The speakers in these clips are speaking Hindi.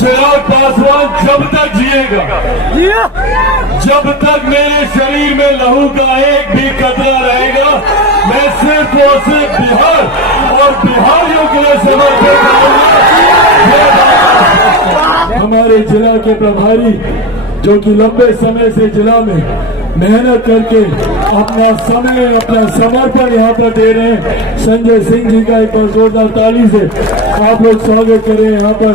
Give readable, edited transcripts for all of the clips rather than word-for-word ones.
चिराग पासवान जब तक जिएगा, जब तक मेरे शरीर में लहू का एक भी कतरा रहेगा, मैं सिर्फ और सिर्फ बिहार और बिहारियों के लिए समर्पित रहूंगा। हमारे जिला के प्रभारी जो कि लंबे समय से जिला में मेहनत करके अपना समय, अपना समर्पण यहाँ पर दे रहे हैं, संजय सिंह जी का एक बार जोरदार ताली से आप लोग स्वागत करें यहाँ पर।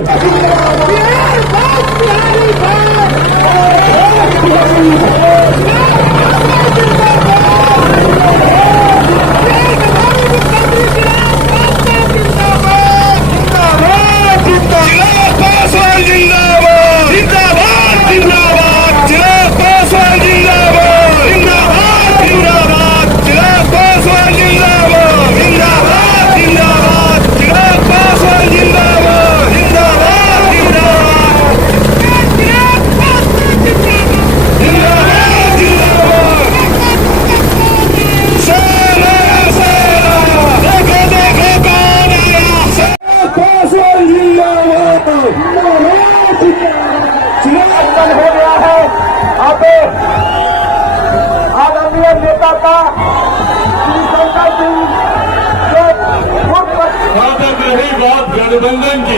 गठबंधन की,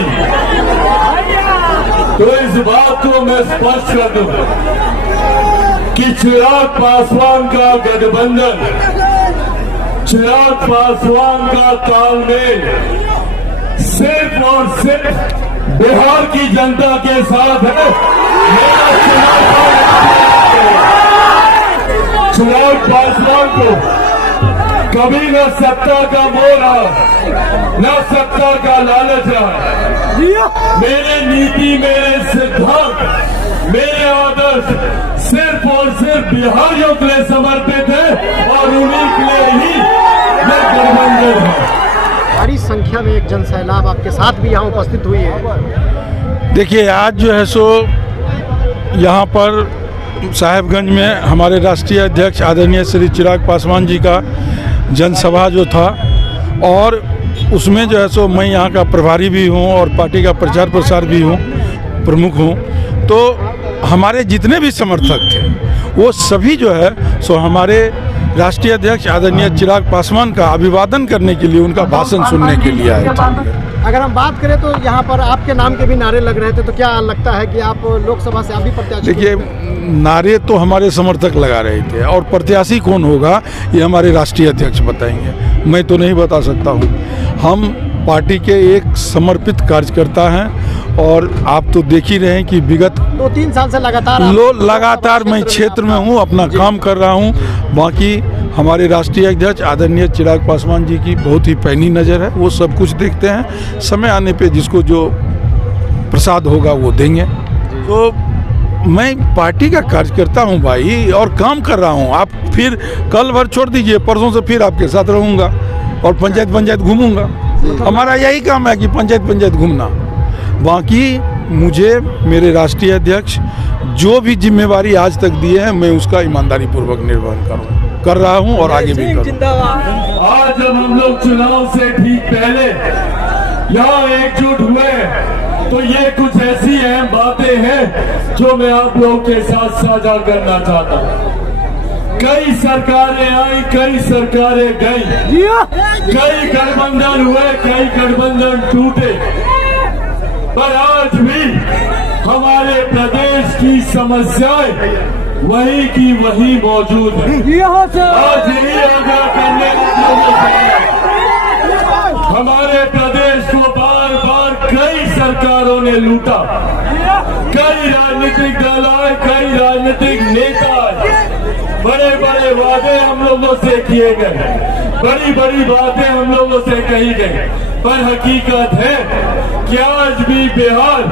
तो इस बात को मैं स्पष्ट कर दूं कि चिराग पासवान का गठबंधन, चिराग पासवान का तालमेल सिर्फ और सिर्फ बिहार की जनता के साथ है। चिराग पासवान को कभी न सत्ता का मोह रहा, न सत्ता का लालच रहा। मेरे नीति, मेरे सिद्धांत, मेरे आदर्श सिर्फ और सिर्फ बिहारियों के लिए समर्पित है और उन्हीं के लिए ही ये गठबंधन है। बड़ी संख्या में एक जनसैलाब आपके साथ भी यहाँ उपस्थित हुई है। देखिए, आज जो है सो यहाँ पर साहेबगंज में हमारे राष्ट्रीय अध्यक्ष आदरणीय श्री चिराग पासवान जी का जनसभा जो था, और उसमें जो है सो मैं यहाँ का प्रभारी भी हूँ और पार्टी का प्रचार प्रसार भी हूँ, प्रमुख हूँ। तो हमारे जितने भी समर्थक थे वो सभी जो है सो हमारे राष्ट्रीय अध्यक्ष आदरणीय चिराग पासवान का अभिवादन करने के लिए, उनका भाषण सुनने के लिए आए थे। अगर हम बात करें तो यहाँ पर आपके नाम के भी नारे लग रहे थे, तो क्या लगता है कि आप लोकसभा से अभी प्रत्याशी? देखिए, नारे तो हमारे समर्थक लगा रहे थे और प्रत्याशी कौन होगा ये हमारे राष्ट्रीय अध्यक्ष बताएंगे, मैं तो नहीं बता सकता हूँ। हम पार्टी के एक समर्पित कार्यकर्ता हैं और आप तो देख ही रहे हैं कि विगत 2-3 साल से लगातार मैं क्षेत्र में हूँ, अपना काम कर रहा हूँ। बाकी हमारे राष्ट्रीय अध्यक्ष आदरणीय चिराग पासवान जी की बहुत ही पैनी नज़र है, वो सब कुछ देखते हैं। समय आने पे जिसको जो प्रसाद होगा वो देंगे। तो मैं पार्टी का कार्यकर्ता हूं भाई और काम कर रहा हूं। आप फिर कल भर छोड़ दीजिए, परसों से फिर आपके साथ रहूंगा और पंचायत घूमूंगा। हमारा यही काम है कि पंचायत घूमना। बाकी मुझे मेरे राष्ट्रीय अध्यक्ष जो भी जिम्मेवारी आज तक दिए हैं, मैं उसका ईमानदारी पूर्वक निर्वहन कर रहा हूं और आगे भी करूंगा। आज जब हम लोग चुनाव से ठीक पहले यहाँ एकजुट हुए तो ये कुछ ऐसी अहम बातें हैं जो मैं आप लोगों के साथ साझा करना चाहता हूँ। कई सरकारें आई, कई सरकारें गई, कई गठबंधन हुए, कई गठबंधन टूटे, पर आज भी हमारे प्रदेश की समस्याएं वही की वही मौजूद है। आज यही आग्रह करने हमारे प्रदेश को बार बार कई सरकारों ने लूटा, कई राजनीतिक दल आए, कई राजनीतिक नेता आए, बड़े बड़े वादे हम लोगों से किए गए, बड़ी बड़ी बातें हम लोगों से कही गई, पर हकीकत है कि आज भी बिहार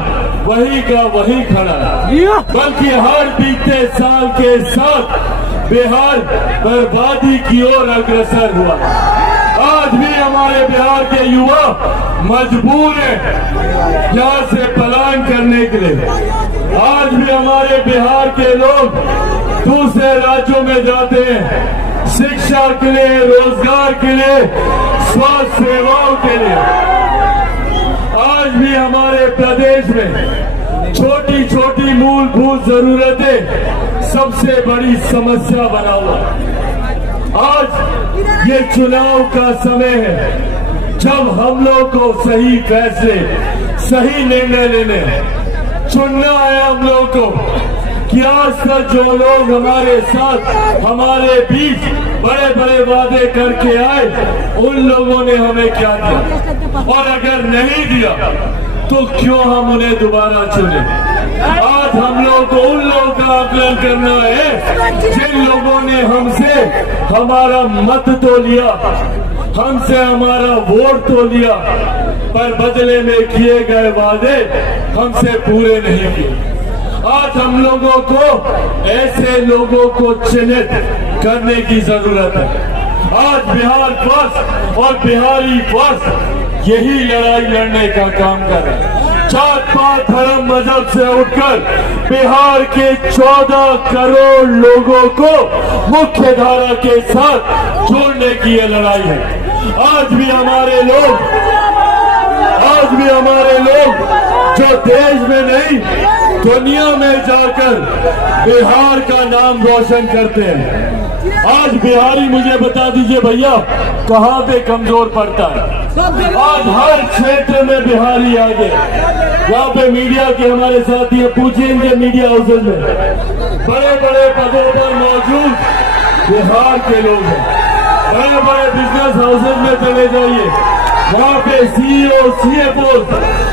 वही का वही खड़ा है, बल्कि हर बीते साल के साथ बिहार बर्बादी की ओर अग्रसर हुआ। आज भी हमारे बिहार के युवा मजबूर हैं यहाँ से पलायन करने के लिए। आज भी हमारे बिहार के लोग दूसरे राज्यों में जाते हैं शिक्षा के लिए, रोजगार के लिए, स्वास्थ्य सेवाओं के लिए। आज भी हमारे प्रदेश में छोटी छोटी मूलभूत जरूरतें सबसे बड़ी समस्या बना हुआ। आज ये चुनाव का समय है जब हम लोग को सही फैसले, सही निर्णय लेने, चुनना है हम लोग को कि आज तक जो लोग हमारे साथ, हमारे बीच बड़े बड़े वादे करके आए, उन लोगों ने हमें क्या दिया, और अगर नहीं दिया तो क्यों हम उन्हें दोबारा चुने। आज हम लोग को उन लोगों का आकलन करना है जिन लोगों ने हमसे हमारा मत तो लिया, हमसे हमारा वोट तो लिया, पर बदले में किए गए वादे हमसे पूरे नहीं किए। आज हम लोगों को ऐसे लोगों को चिन्हित करने की जरूरत है। आज बिहार फर्स्ट और बिहारी फर्स्ट यही लड़ाई लड़ने का काम कर रहे हैं। जात पात धर्म मजहब से उठकर बिहार के 14 करोड़ लोगों को मुख्य धारा के साथ जोड़ने की ये लड़ाई है। आज भी हमारे लोग जो देश में नहीं दुनिया में जाकर बिहार का नाम रोशन करते हैं। आज बिहारी, मुझे बता दीजिए भैया, कहाँ पे कमजोर पड़ता है। आज हर क्षेत्र में बिहारी आगे। यहाँ पे मीडिया के हमारे साथी है, पूछिए इनके मीडिया हाउसेज में बड़े बड़े पदों पर मौजूद बिहार के लोग हैं। बड़े बड़े बिजनेस हाउसेज में चले जाइए, वहाँ पे CEO, CFO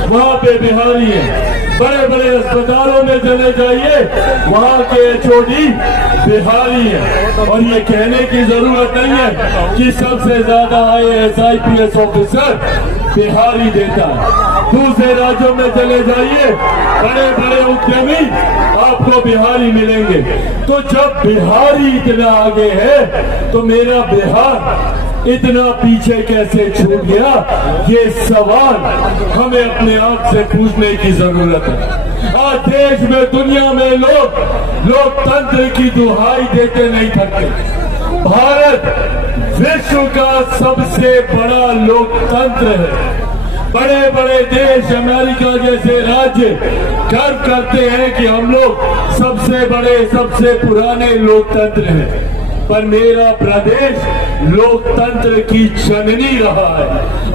वहाँ पे बिहारी है। बड़े बड़े अस्पतालों में चले जाइए, वहाँ के HOD बिहारी है। और ये कहने की जरूरत नहीं है कि सबसे ज्यादा IAS IPS ऑफिसर बिहारी देता है। दूसरे राज्यों में चले जाइए, बड़े बड़े उद्यमी आपको बिहारी मिलेंगे। तो जब बिहारी इतना आगे है तो मेरा बिहार इतना पीछे कैसे छूट गया, ये सवाल हमें अपने आप से पूछने की जरूरत है। आज देश में, दुनिया में लोग लोकतंत्र की दुहाई देते नहीं थकते। भारत विश्व का सबसे बड़ा लोकतंत्र है। बड़े बड़े देश, अमेरिका जैसे राज्य गर्व करते हैं कि हम लोग सबसे बड़े, सबसे पुराने लोकतंत्र हैं। पर मेरा प्रदेश लोकतंत्र की जननी रहा है।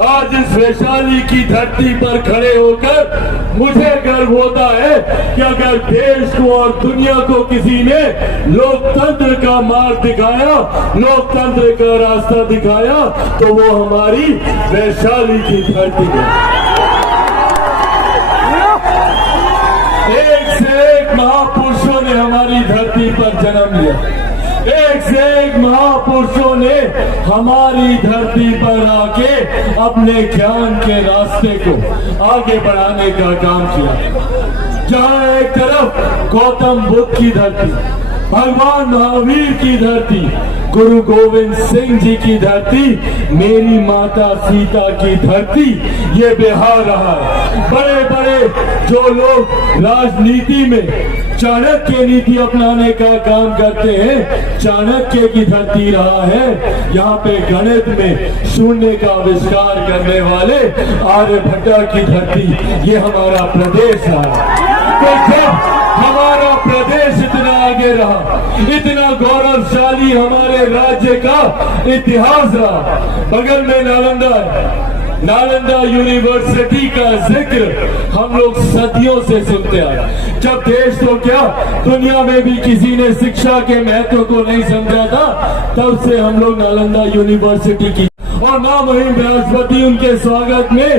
आज इस वैशाली की धरती पर खड़े होकर मुझे गर्व होता है कि अगर देश को और दुनिया को किसी ने लोकतंत्र का मार्ग दिखाया, लोकतंत्र का रास्ता दिखाया, तो वो हमारी वैशाली की धरती है। एक से एक महापुरुषों ने हमारी धरती पर जन्म लिया। एक से एक महापुरुषों ने हमारी धरती पर आके अपने ज्ञान के रास्ते को आगे बढ़ाने का काम किया। जहाँ एक तरफ गौतम बुद्ध की धरती, भगवान महावीर की धरती, गुरु गोविंद सिंह जी की धरती, मेरी माता सीता की धरती, ये बिहार रहा है। बड़े बड़े जो लोग राजनीति में चाणक्य नीति अपनाने का काम करते हैं, चाणक्य की धरती रहा है। यहाँ पे गणित में शून्य का आविष्कार करने वाले आर्यभट्ट की धरती, ये हमारा प्रदेश रहा। तो जब हमारा प्रदेश इतना आगे रहा, इतना गौरवशाली हमारे राज्य का इतिहास रहा, बगल में नालंदा है, नालंदा यूनिवर्सिटी का जिक्र हम लोग सदियों से सुनते आए। जब देश तो क्या, दुनिया में भी किसी ने शिक्षा के महत्व को नहीं समझा था, तब से हम लोग नालंदा यूनिवर्सिटी की और मां महिम राष्ट्रपति उनके स्वागत में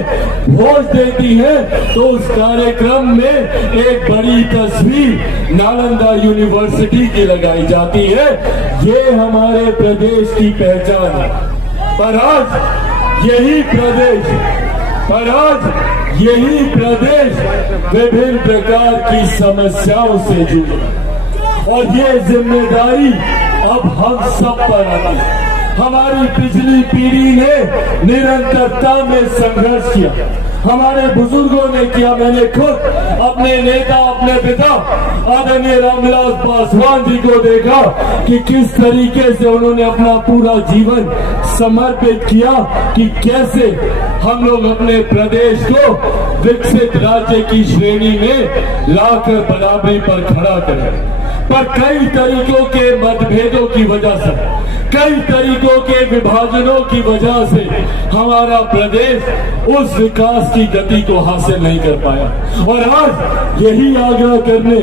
भोज देती है, तो उस कार्यक्रम में एक बड़ी तस्वीर नालंदा यूनिवर्सिटी की लगाई जाती है। ये हमारे प्रदेश की पहचान है। पर आज यही प्रदेश विभिन्न प्रकार की समस्याओं से जुड़े, और ये जिम्मेदारी अब हम सब पर आती है। हमारी पिछली पीढ़ी ने निरंतरता में संघर्ष किया, हमारे बुजुर्गों ने किया। मैंने खुद अपने नेता, अपने पिता आदरणीय रामविलास पासवान जी को देखा कि किस तरीके से उन्होंने अपना पूरा जीवन समर्पित किया कि कैसे हम लोग अपने प्रदेश को विकसित राज्य की श्रेणी में लाकर बराबरी पर खड़ा करें। पर कई तरीकों के मतभेदों की वजह से, कई तरीकों के विभाजनों की वजह से हमारा प्रदेश उस विकास की गति को हासिल नहीं कर पाया। और आज यही आग्रह करने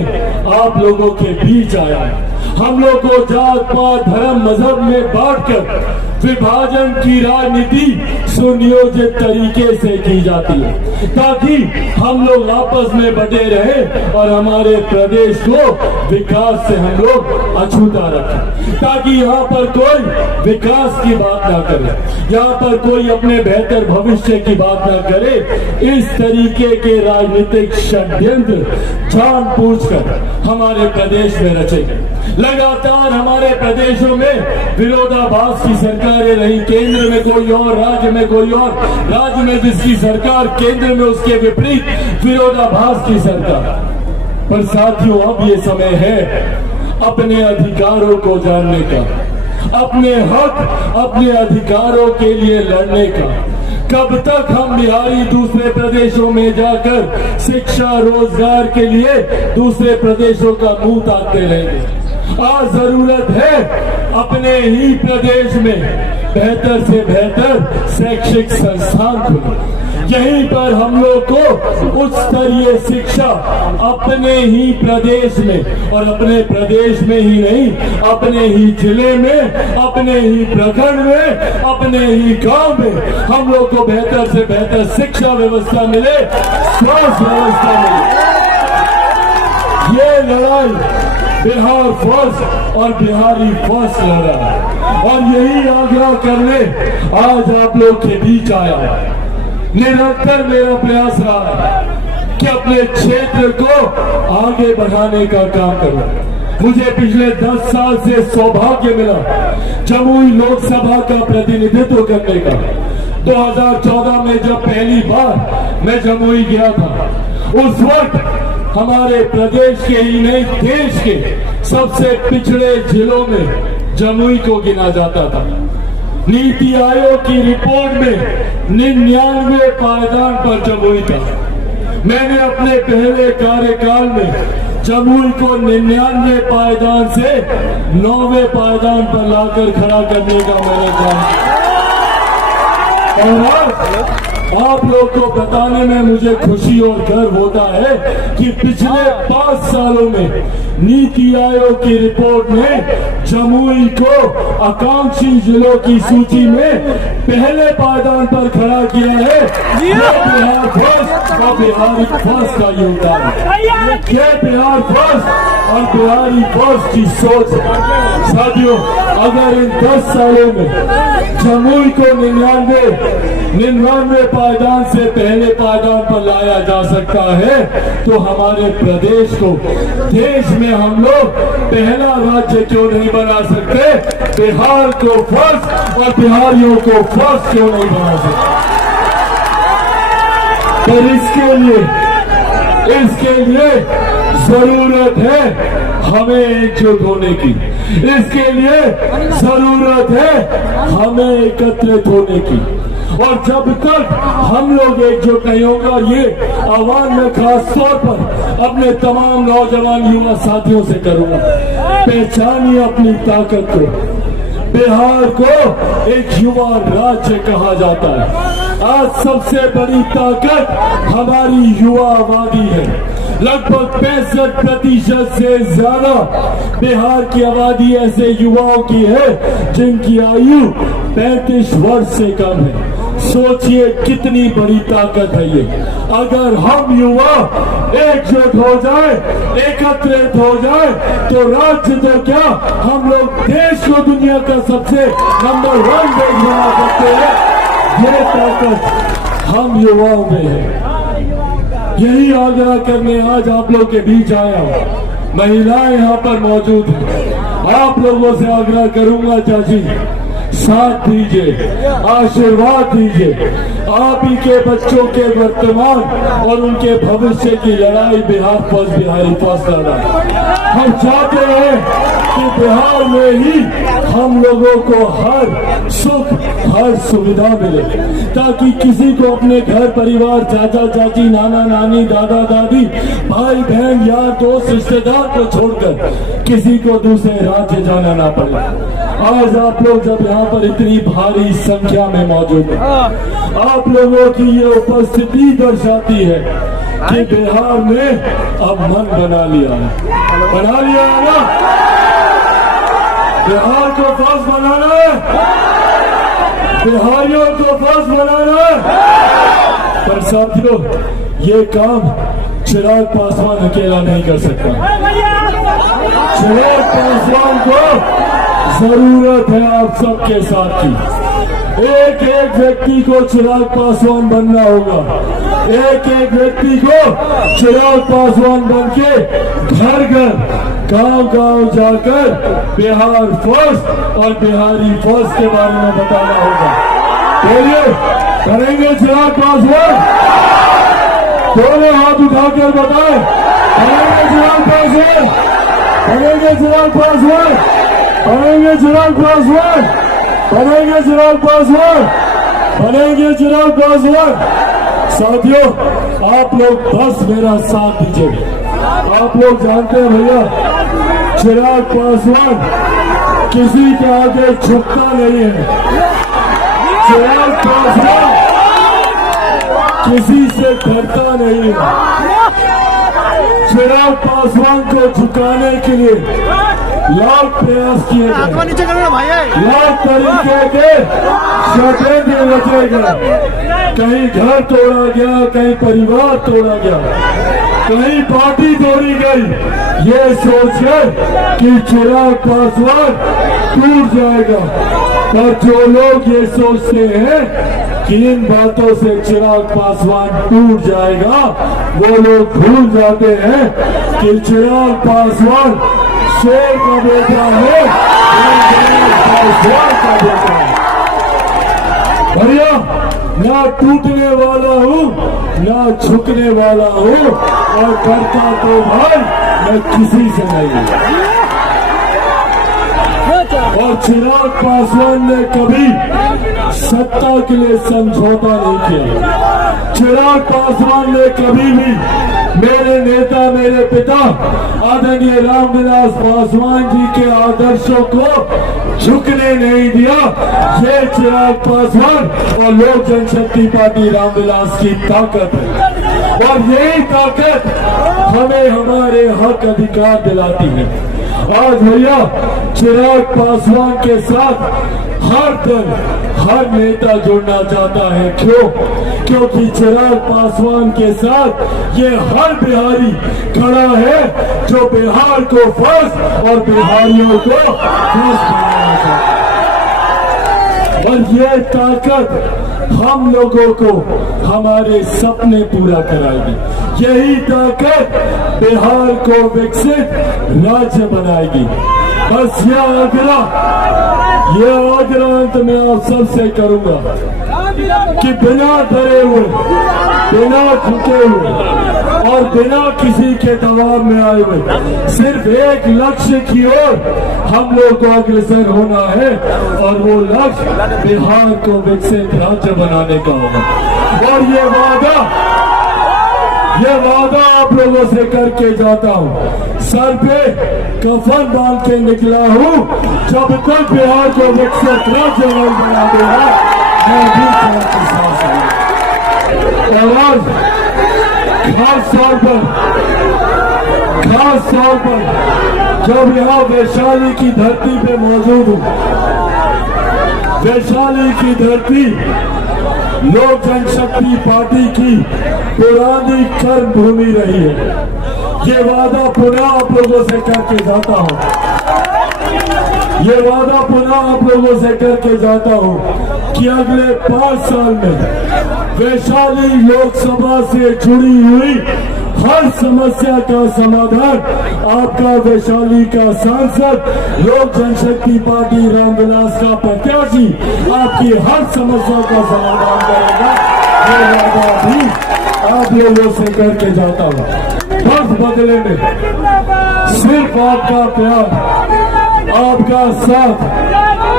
आप लोगों के बीच आया है। हम लोग को जात पात धर्म मजहब में बांटकर विभाजन की राजनीति सुनियोजित तरीके से की जाती है ताकि हम लोग आपस में बटे रहे और हमारे प्रदेश को विकास से हम लोग अछूता रखें, ताकि यहाँ पर कोई विकास की बात ना करे, यहाँ पर कोई अपने बेहतर भविष्य की बात ना करे। इस तरीके के राजनीतिक षड्यंत्र जानबूझकर हमारे प्रदेश में रचे गए। लगातार हमारे प्रदेशों में विरोधाभास की सरकारें रही, केंद्र में कोई और, राज्य में कोई और, राज्य में जिसकी सरकार, केंद्र में उसके विपरीत विरोधाभास की सरकार। पर साथियों, अब ये समय है अपने अधिकारों को जानने का, अपने हक, अपने अधिकारों के लिए लड़ने का। कब तक हम बिहारी दूसरे प्रदेशों में जाकर शिक्षा रोजगार के लिए दूसरे प्रदेशों का मुंह ताकते रहेंगे? आज जरूरत है अपने ही प्रदेश में बेहतर से बेहतर शैक्षिक संस्थान खुले। यहीं पर हम लोग को उच्च स्तरीय शिक्षा अपने ही प्रदेश में, और अपने प्रदेश में ही नहीं, अपने ही जिले में, अपने ही प्रखंड में, अपने ही गांव में हम लोग को बेहतर से बेहतर शिक्षा व्यवस्था मिले, स्वास्थ्य व्यवस्था मिले। ये लड़ाई बिहार फर्स्ट और बिहारी फर्स्ट लड़ रहा है और यही आग्रह करने आज आप लोग के बीच आया। निरंतर मेरा प्रयास रहा है कि अपने क्षेत्र को आगे बढ़ाने का काम करूं। मुझे पिछले 10 साल से सौभाग्य मिला जमुई लोकसभा का प्रतिनिधित्व करने का। 2014 में जब पहली बार मैं जमुई गया था, उस वक्त हमारे प्रदेश के ही नहीं देश के सबसे पिछड़े जिलों में जमुई को गिना जाता था। नीति आयोग की रिपोर्ट में 99 पायदान पर जमुई था। मैंने अपने पहले कार्यकाल में जमुई को 99 पायदान से 9वें पायदान पर लाकर खड़ा करने का मैंने काम किया। और आप लोग को बताने में मुझे खुशी और गर्व होता है कि पिछले 5 सालों में नीति आयोग की रिपोर्ट ने जमुई को आकांक्षी जिलों की सूची में पहले पायदान पर खड़ा किया है। बिहार फर्स्ट और बिहारी फर्स्ट का योगदान है। ये बिहार फर्स्ट और बिहारी फर्स्ट की सोच है। साथियों, अगर इन 10 सालों में जमुई को 99 पायदान से पहले पायदान पर लाया जा सकता है तो हमारे प्रदेश को देश में हम लोग पहला राज्य क्यों नहीं बना सकते? बिहार को फर्स्ट और बिहारियों को फर्स्ट क्यों नहीं बना सकते? पर इसके लिए जरूरत है हमें एकजुट होने की। इसके लिए जरूरत है हमें एकत्रित होने की। और जब तक हम लोग एकजुट नहीं होगा, ये आह्वान में खास तौर पर अपने तमाम नौजवान युवा साथियों से करूंगा, पहचानिए अपनी ताकत को। बिहार को एक युवा राज्य कहा जाता है। आज सबसे बड़ी ताकत हमारी युवा आबादी है। लगभग 65% से ज्यादा बिहार की आबादी ऐसे युवाओं की है जिनकी आयु 35 वर्ष से कम है। सोचिए कितनी बड़ी ताकत है ये। अगर हम युवा एकजुट हो जाए, एकत्रित हो जाए, तो राज्य तो क्या, हम लोग देश को दुनिया का सबसे नंबर 1 देश बना सकते हैं। ये ताकत हम युवाओं में है। यही आग्रह करने आज आप लोग के बीच आया हूं। महिलाएं यहाँ पर मौजूद हैं। आप लोगों से आग्रह करूंगा चाची साथ दीजिए, आशीर्वाद दीजिए। आप ही के बच्चों के वर्तमान और उनके भविष्य की लड़ाई बिहार फर्स्ट बिहारी फर्स्ट लड़ा। हम चाहते हैं कि बिहार में ही हम लोगों को हर सुख हर सुविधा मिले, ताकि किसी को अपने घर परिवार चाचा चाची नाना नानी दादा दादी भाई बहन यार दोस्त रिश्तेदार को छोड़कर किसी को दूसरे राज्य जाना ना पड़े। आज आप लोग जब यहाँ पर इतनी भारी संख्या में मौजूद हैं, आप लोगों की ये उपस्थिति दर्शाती है कि बिहार में अब मन बना लिया है ना। बिहार को फर्स्ट बनाना है, बिहारियों को फर्स्ट बनाना है। पर साथियों, ये काम चिराग पासवान अकेला नहीं कर सकता। चिराग पासवान को जरूरत है आप सबके साथ की। एक एक व्यक्ति को चिराग पासवान बनना होगा। एक एक व्यक्ति को चिराग पासवान बन के घर घर गांव गांव जाकर बिहार फर्स्ट और बिहारी फर्स्ट के बारे में बताना होगा। बोलिए, करेंगे चिराग पासवान? दोनों हाथ उठाकर बताएं, करेंगे चिराग पासवान? करेंगे चिराग पासवान? बनेंगे चिराग पासवान? बनेंगे चिराग पासवान? बनेंगे चिराग पासवान? साथियों, आप लोग बस मेरा साथ दीजिए। आप लोग जानते हैं भैया, चिराग पासवान किसी के आगे झुकता नहीं है। चिराग पासवान किसी से डरता नहीं है। चिराग पासवान को झुकाने के लिए लाख प्रयास किए गए, लाख तरीके के षड्यंत्र रचे गए। कहीं घर तोड़ा गया, कहीं परिवार तोड़ा गया, कहीं पार्टी तोड़ी गई, ये सोचकर कि चिराग पासवान टूट जाएगा। पर जो लोग ये सोचते हैं कि इन बातों से चिराग पासवान टूट जाएगा, वो लोग भूल जाते हैं कि चिराग पासवान शेर का बेटा है, पासवान का बेटा है। भैया, ना टूटने वाला हूँ, ना झुकने वाला हूँ, और करता तो भाई मैं किसी से नहीं। और चिराग पासवान ने कभी सत्ता के लिए समझौता नहीं किया। चिराग पासवान ने कभी भी मेरे नेता, मेरे पिता आदरणीय रामविलास पासवान जी के आदर्शों को झुकने नहीं दिया। ये चिराग पासवान और लोक जनशक्ति पार्टी रामविलास की ताकत है, और यही ताकत हमें हमारे हक अधिकार दिलाती है। आज भैया, चिराग पासवान के साथ हर दल, हर नेता जुड़ना चाहता है। क्यों? क्योंकि चिराग पासवान के साथ ये हर बिहारी खड़ा है जो बिहार को फर्स्ट और बिहारियों को फर्स्ट बनाना चाहता है। और ये ताकत हम लोगों को हमारे सपने पूरा कराएगी। यही ताकत बिहार को विकसित राज्य बनाएगी। बस यह आग्रह अंत में आप सबसे करूंगा कि बिना डरे हुए, बिना झुके हुए और बिना किसी के दबाव में आए हुए सिर्फ एक लक्ष्य की ओर हम लोग को अग्रसर होना है, और वो लक्ष्य बिहार को विकसित राज्य बनाने का होगा। और ये वादा आप लोगों से करके जाता हूँ। सर पे कफन बांध के निकला हूँ, जब तक बिहार को विकसित राज्य बना देगा मैं भी आपके साथ हूँ। और आज खास तौर पर जब यहाँ वैशाली की धरती पे मौजूद हूँ, वैशाली की धरती लोक जनशक्ति पार्टी की पुरानी कर्म भूमि रही है। ये वादा पुनः आप लोगों से करके जाता हूँ, ये वादा पुनः आप लोगों से करके जाता हूँ कि अगले 5 साल में वैशाली लोकसभा से जुड़ी हुई हर समस्या का समाधान आपका वैशाली का सांसद लोक जनशक्ति पार्टी रामविलास का प्रत्याशी आपकी हर समस्या का समाधान करेगा। ये वादा भी आप लोगों से करके जाता हूँ। बस बदले में सिर्फ आपका प्यार, आपका साथ,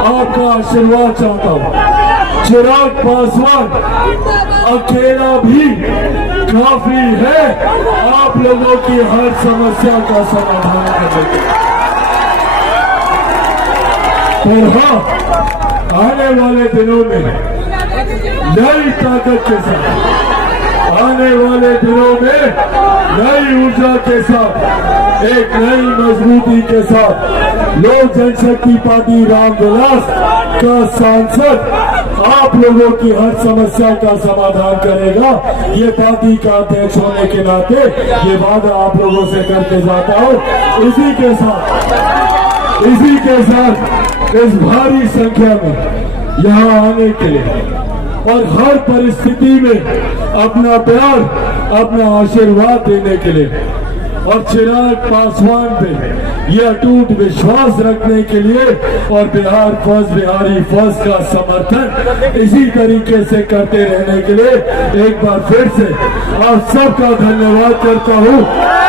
आपका आशीर्वाद चाहता हूँ। चिराग पासवान अकेला भी काफी है आप लोगों की हर समस्या का समाधान करने के लिए। और हाँ, आने वाले दिनों में नई ताकत के साथ, आने वाले दिनों में नई ऊर्जा के साथ, एक नई मजबूती के साथ लोक जनशक्ति पार्टी रामविलास का सांसद आप लोगों की हर समस्या का समाधान करेगा। ये पार्टी का अध्यक्ष होने के नाते ये वादा आप लोगों से करके जाता हूँ। इसी के साथ इस भारी संख्या में यहाँ आने के लिए और हर परिस्थिति में अपना प्यार, अपना आशीर्वाद देने के लिए और चिराग पासवान पे ये अटूट विश्वास रखने के लिए और बिहार फर्स्ट, बिहारी फर्स्ट का समर्थन इसी तरीके से करते रहने के लिए एक बार फिर से आप सबका धन्यवाद करता हूँ,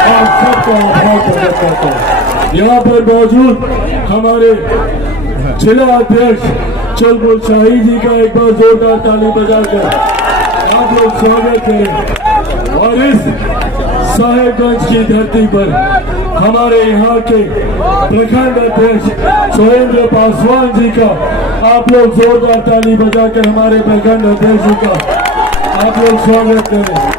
आप सबका आभार प्रकट करता हूँ। यहाँ पर मौजूद हमारे जिला अध्यक्ष चुलबुल शाही जी का एक बार जोरदार ताली बजाकर आप लोग स्वागत करें। और इस साहेबगंज की धरती पर हमारे यहाँ के प्रखंड अध्यक्ष सोहेंद्र पासवान जी का आप लोग जोरदार ताली बजाकर हमारे प्रखंड अध्यक्ष जी का आप लोग स्वागत करें।